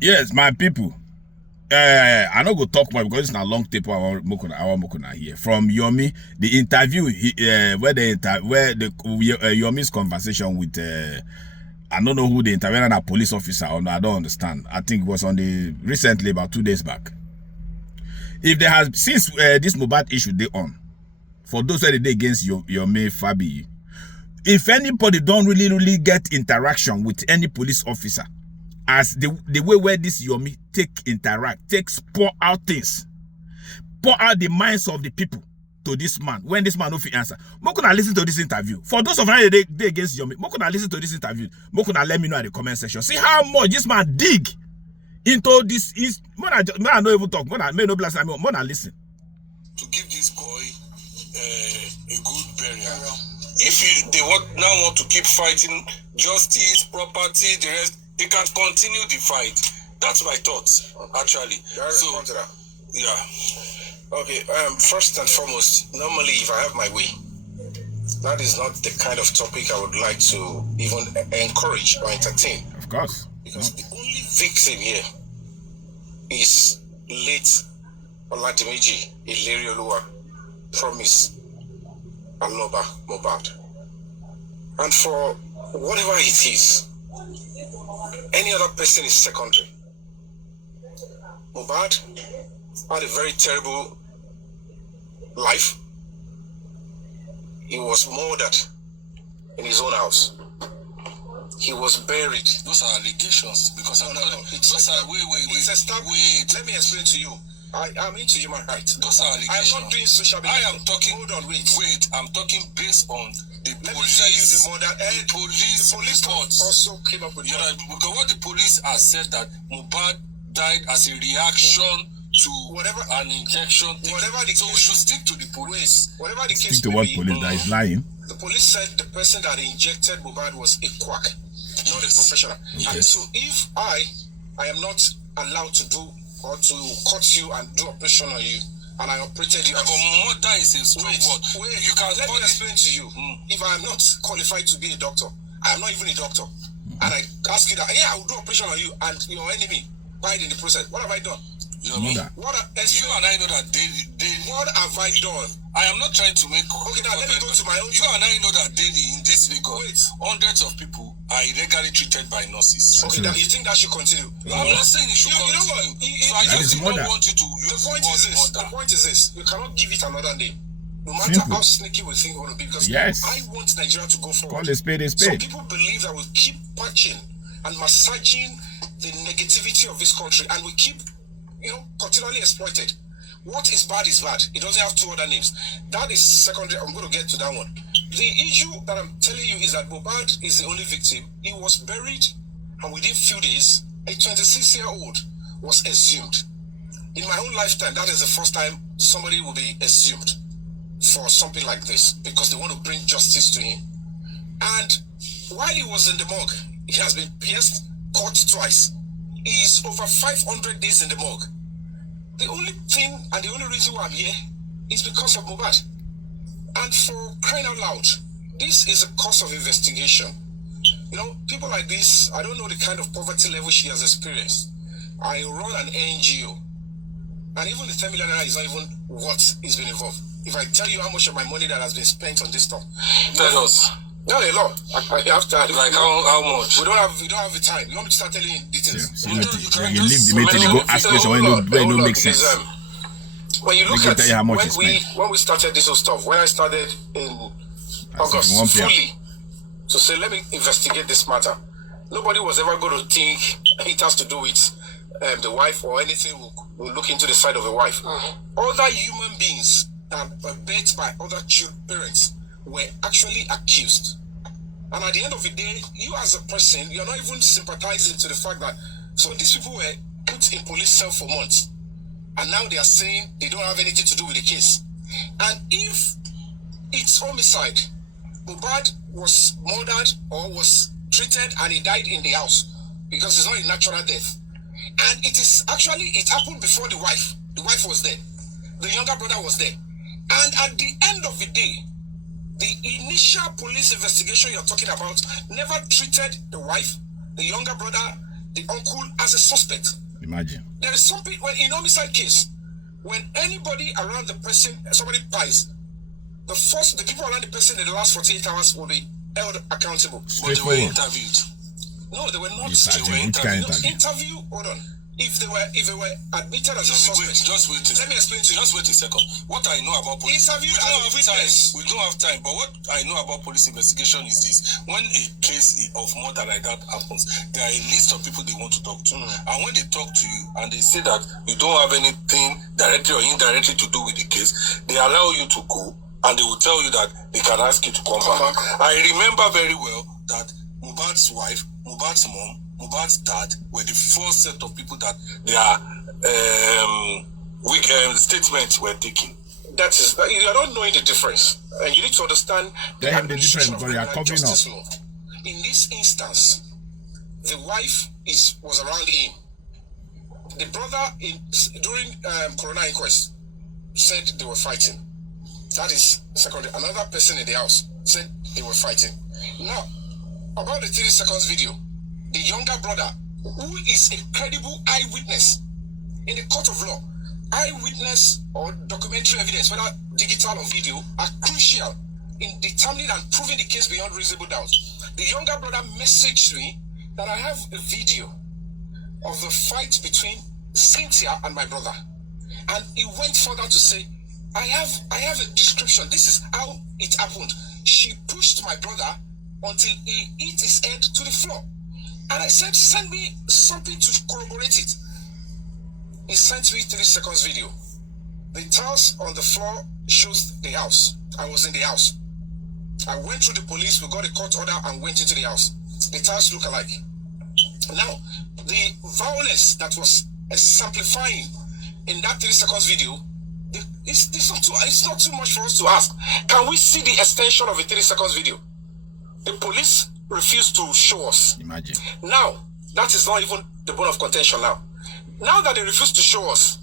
Yes, my people. I don't go talk more because it's not a long tape. I want Mokuna here from Yomi. The interview where Yomi's conversation with I don't know who the interviewed, a police officer or no, I don't understand. I think it was on the recently about 2 days back. If there has since this Mohbad issue they on, for those who are against Yomi Fabi, if anybody don't really get interaction with any police officer, as the way where this Yomi takes pour out things, pour out the minds of the people to this man, when this man no fit answer. Mokuna listen to this interview. For those of you they against Yomi, Mokuna listen to this interview. Mokuna let me know in the comment section. See how much this man dig into this. Is I not even talk. Mona may no blast. Mona listen. To give this boy a good burial. If they want to keep fighting justice, property, the rest, they can continue the fight. That's my thoughts, actually. So, yeah. Okay, first and foremost, normally if I have my way, that is not the kind of topic I would like to even encourage or entertain. Of course. Because the only victim here is late Oladimeji Ilerioluwa Promise Aloba Mohbad. And for whatever it is, any other person is secondary. Mohbad had a very terrible life. He was murdered in his own house. He was buried. Those are allegations because No. Wait. Let me explain to you. I'm into human rights. Those are allegations. I'm not doing social media. I am talking. Hold on, wait. I'm talking based on the Let police. me tell you the murder. The police reports also came up with because what the police has said that Mohbad died as a reaction to whatever an injection. Whatever the so case, we should stick to the police. Whatever the case Stick to what police that is lying. The police said the person that injected Mohbad was a quack, not a professional. Yes. And so if I am not allowed to do or to cut you and do operation on you, and I operated you. But murder is a strong word. Wait, you can let me explain to you. If I am not qualified to be a doctor, I am not even a doctor, and I ask you that, yeah, I will do operation on you, and your enemy died in the process. What have I done? You know that. you and I know that they what have I done? I am not trying to make. Okay, now let me go to my own. You and I know that daily in this Lagos, Wait. hundreds of people are illegally treated by nurses. Okay, now you think that should continue? I'm not saying it should continue. You know what? So I just don't want you to use The point is this. You cannot give it another name. No matter how sneaky we think we want to be, because I want Nigeria to go forward. Call a spade a spade. So people believe that we keep patching and massaging the negativity of this country, and we keep, continually exploited. What is bad is bad. It doesn't have two other names. That is secondary. I'm going to get to that one. The issue that I'm telling you is that Mohbad is the only victim. He was buried, and within few days, a 26-year-old was exhumed. In my own lifetime, that is the first time somebody will be exhumed for something like this, because they want to bring justice to him. And while he was in the morgue, he has been pierced, cut twice. He is over 500 days in the morgue. The only thing and the only reason why I'm here is because of Mohbad. And for crying out loud, this is a cause of investigation. People like this, I don't know the kind of poverty level she has experienced. I run an NGO, and even the 10 million naira is not even what is been involved. If I tell you how much of my money that has been spent on this stuff, tell us. Not a lot. I have to. Like how much? We don't have the time. You want me to start telling you details? Yeah, you leave the meeting, you go ask question when it no make sense. When you look at when we started this whole stuff, when I started in August fully to say let me investigate this matter, nobody was ever going to think it has to do with the wife or anything. We'll look into the side of the wife. Other human beings that were birthed by other parents were actually accused. And at the end of the day, you as a person, you're not even sympathizing to the fact that so these people were put in police cell for months, and now they are saying they don't have anything to do with the case. And if it's homicide, Mohbad was murdered or was treated and he died in the house because it's not a natural death. And it happened before the wife. The wife was there. The younger brother was there. And at the end of the day, the initial police investigation you're talking about never treated the wife, the younger brother, the uncle as a suspect. Imagine. There is something when in homicide case, when anybody around the person, somebody dies, the people around the person in the last 48 hours will be held accountable. But they were interviewed. No, they were not. They were interview. Hold on. If they were admitted as a suspect. Just wait. Let me explain to you. Just wait a second. What I know about police. We don't have time. But what I know about police investigation is this: when a case of murder like that happens, there are a list of people they want to talk to, and when they talk to you and they say that you don't have anything directly or indirectly to do with the case, they allow you to go, and they will tell you that they can ask you to come back. I remember very well that Mohbad's wife, Mohbad's mom, Mohbad's dad were the first set of people that their statements were taken. That is, you are not knowing the difference, and you need to understand the difference because you are covering up. In this instance, the wife was around him. The brother, during coroner inquest, said they were fighting. That is secondary. Another person in the house said they were fighting. Now, about the 30 seconds video, the younger brother, who is a credible eyewitness in the court of law, eyewitness or documentary evidence, whether digital or video, are crucial in determining and proving the case beyond reasonable doubt. The younger brother messaged me that I have a video of the fight between Cynthia and my brother, and he went further to say, I have a description. This is how it happened. She pushed my brother until he hit his head to the floor. And I said, send me something to corroborate it. He sent me 3 seconds video. The tiles on the floor shows the house. I was in the house. I went through the police, we got a court order and went into the house. The tiles look alike. Now, the violence that was exemplifying in that 3 seconds video, it's not too much for us to ask. Can we see the extension of a 3 seconds video? The police refused to show us. Imagine. Now, that is not even the bone of contention now. Now that they refused to show us,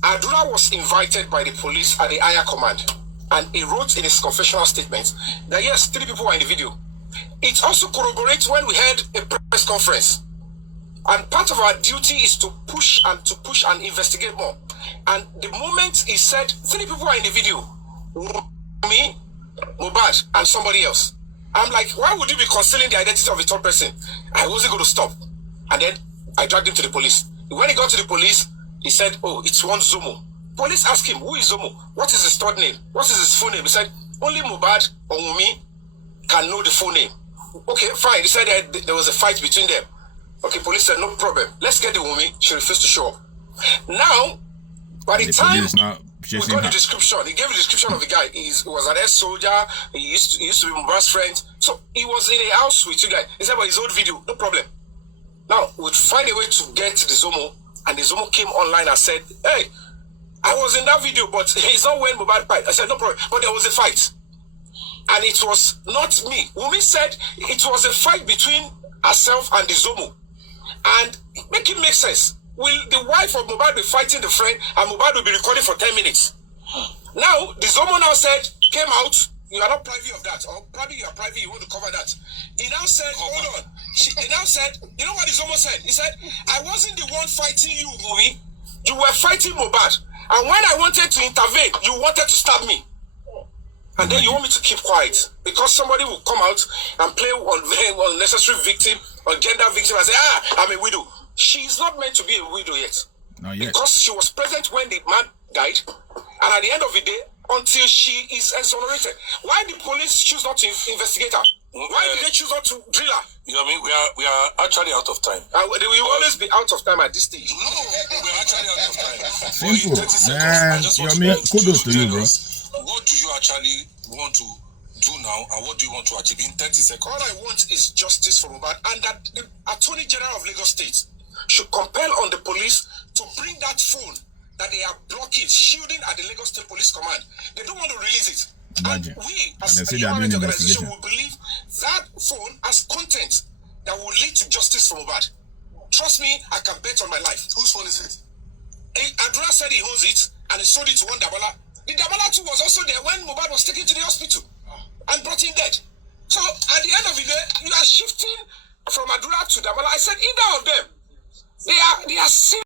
Adura was invited by the police at the higher command, and he wrote in his confessional statement that yes, 3 people were in the video. It also corroborates when we had a press conference. And part of our duty is to push and investigate more. And the moment he said 3 people were in the video, me, Mohbad, and somebody else, I'm like, why would you be concealing the identity of a third person? I wasn't going to stop. And then I dragged him to the police. When he got to the police, he said, oh, it's one Zomo. Police asked him, who is Zomo? What is his third name? What is his full name? He said, only Mohbad or Wunmi can know the full name. Okay, fine. He said there was a fight between them. Okay, police said, no problem. Let's get the Wunmi. She refused to show up. Now, by the time we got the description, he gave the description of the guy. He was an ex-soldier. He used to be Mohbad's friend. So he was in a house with you guys. He said, but his old video, no problem. Now, we'd find a way to get the Zomo, and the Zomo came online and said, hey, I was in that video, but it's not when Mohbad fight. I said, no problem, but there was a fight. And it was not me. Wunmi said it was a fight between herself and the Zomo. And make it make sense. Will the wife of Mohbad be fighting the friend, and Mohbad will be recording for 10 minutes? Now, the Zomo now came out, you are not privy of that, or probably you are privy, you want to cover that. He now said, hold on. He now said, you know what the Zomo said? He said, I wasn't the one fighting you, Wunmi. You were fighting Mohbad. And when I wanted to intervene, you wanted to stab me. And then you want me to keep quiet because somebody will come out and play on unnecessary victim or gender victim and say, I'm a widow. She's not meant to be a widow yet. Not yet. Because she was present when the man died, and at the end of the day, until she is exonerated. Why the police choose not to investigate her? Why did they choose not to drill her? You know what I mean? We are actually out of time. They will always be out of time at this stage. No, we're actually out of time. Simple. Man, kudos to you, bro. What do you actually want to do now, and what do you want to achieve in 30 seconds? All I want is justice for Mohbad, and that the Attorney General of Lagos State should compel on the police to bring that phone that they are blocking, shielding at the Lagos State Police Command. They don't want to release it. Imagine. And we, as and a human rights organization, will believe that phone has content that will lead to justice for Mohbad. Trust me, I can bet on my life. Whose phone is it? Adura said he owns it, and he sold it to one Dabala. The Dabala too was also there when Mohbad was taken to the hospital and brought in dead. So at the end of the day, you are shifting from Adura to Damola. I said either of them. They are